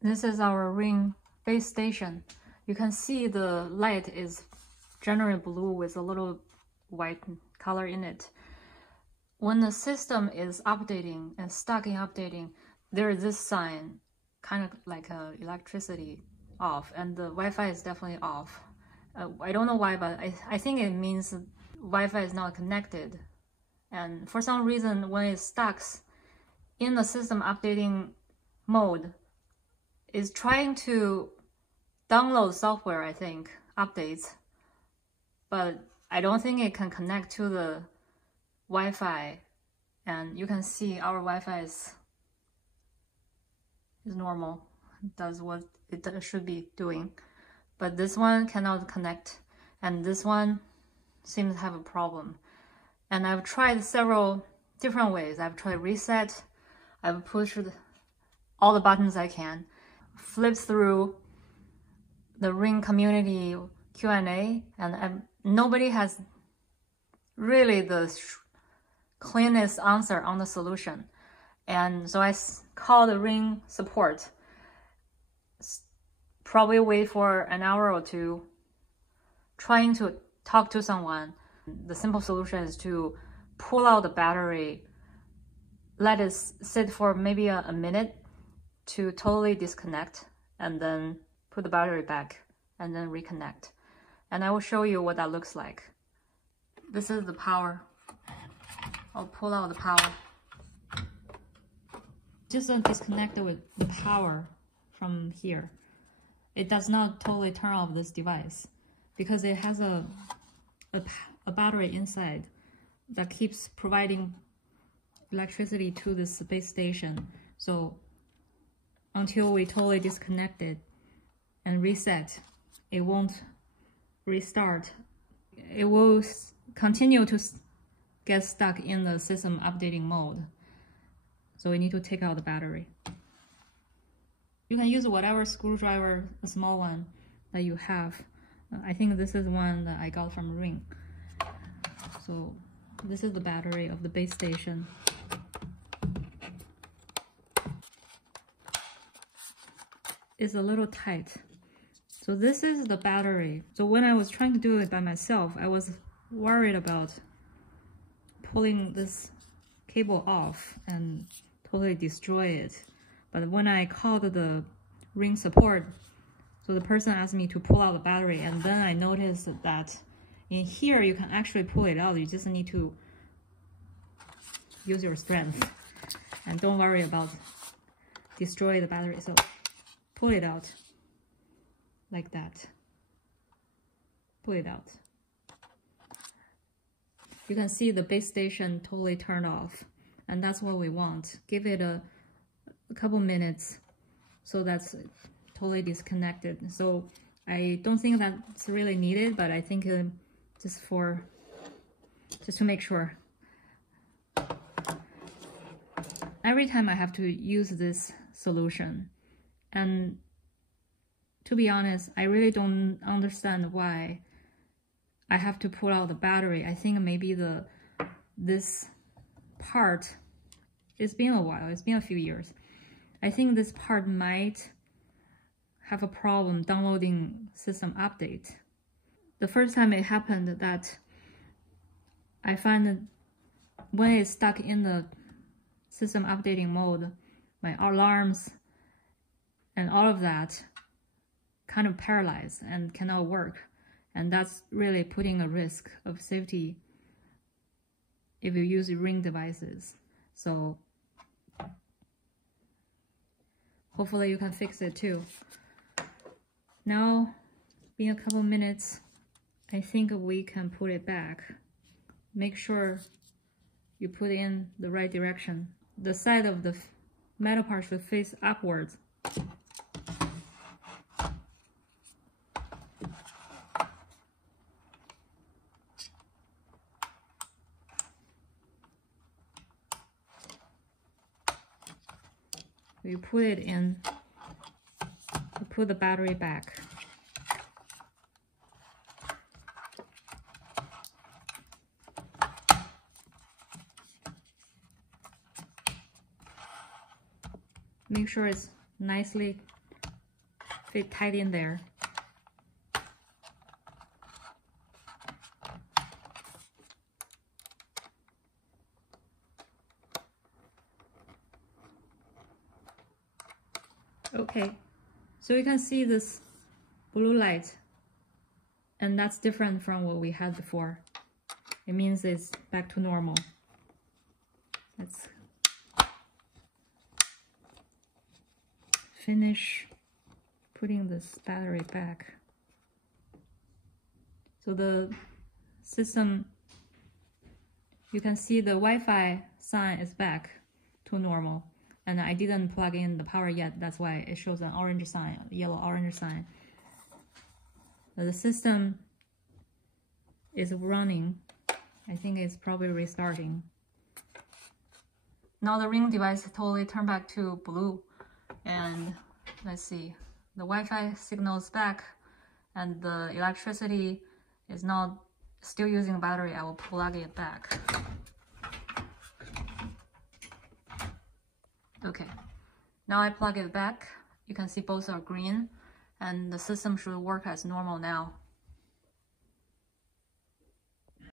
This is our Ring base station. You can see the light is generally blue with a little white color in it. When the system is updating and stuck in updating, there is this sign, kind of like electricity off, and the Wi-Fi is definitely off. I don't know why, but I think it means Wi-Fi is not connected. And for some reason, when it stuck in the system updating mode, it's trying to download software, I think, updates, but I don't think it can connect to the Wi-Fi. And you can see our Wi-Fi is normal, it does what it should be doing, but this one cannot connect, and this one seems to have a problem. And I've tried several different ways. I've tried reset, I've pushed all the buttons I can, flipped through the Ring community Q&A, and nobody has really the cleanest answer on the solution. And so I called the Ring support, probably wait for an hour or two, trying to talk to someone. The simple solution is to pull out the battery, let it sit for maybe a minute to totally disconnect, and then put the battery back and then reconnect. And I will show you what that looks like. This is the power. I'll pull out the power. Just disconnect with the power from here. It does not totally turn off this device because it has a battery inside that keeps providing electricity to this base station. So until we totally disconnect it and reset, it won't restart. It will continue to get stuck in the system updating mode. So we need to take out the battery. You can use whatever screwdriver, a small one, that you have. I think this is one that I got from Ring. So this is the battery of the base station. It's a little tight. So this is the battery. So when I was trying to do it by myself, I was worried about pulling this cable off and totally destroy it. But when I called the Ring support, so the person asked me to pull out the battery, and then I noticed that in here you can actually pull it out. You just need to use your strength and don't worry about destroy the battery. So pull it out like that. Pull it out. You can see the base station totally turned off, and that's what we want. Give it a couple minutes so that's totally disconnected. So I don't think that's really needed, but I think just to make sure. Every time I have to use this solution, and to be honest, I really don't understand why I have to pull out the battery. I think maybe this part, it's been a while, it's been a few years. I think this part might have a problem downloading system update. The first time it happened that I find that when it's stuck in the system updating mode, my alarms and all of that kind of paralyzed and cannot work. And that's really putting a risk of safety if you use Ring devices. So hopefully you can fix it too. Now, in a couple minutes, I think we can put it back. Make sure you put in the right direction. The side of the metal part should face upwards. You put it in, you put the battery back. Make sure it's nicely fit tight in there. Okay, so you can see this blue light, and that's different from what we had before. It means it's back to normal. Let's finish putting this battery back. So the system, you can see the Wi-Fi sign is back to normal. And I didn't plug in the power yet, that's why it shows an orange sign, yellow-orange sign. The system is running. I think it's probably restarting. Now the Ring device totally turned back to blue. And let's see, the Wi-Fi signal is back, and the electricity is not still using a battery. I will plug it back. Okay, now I plug it back. You can see both are green, and the system should work as normal now.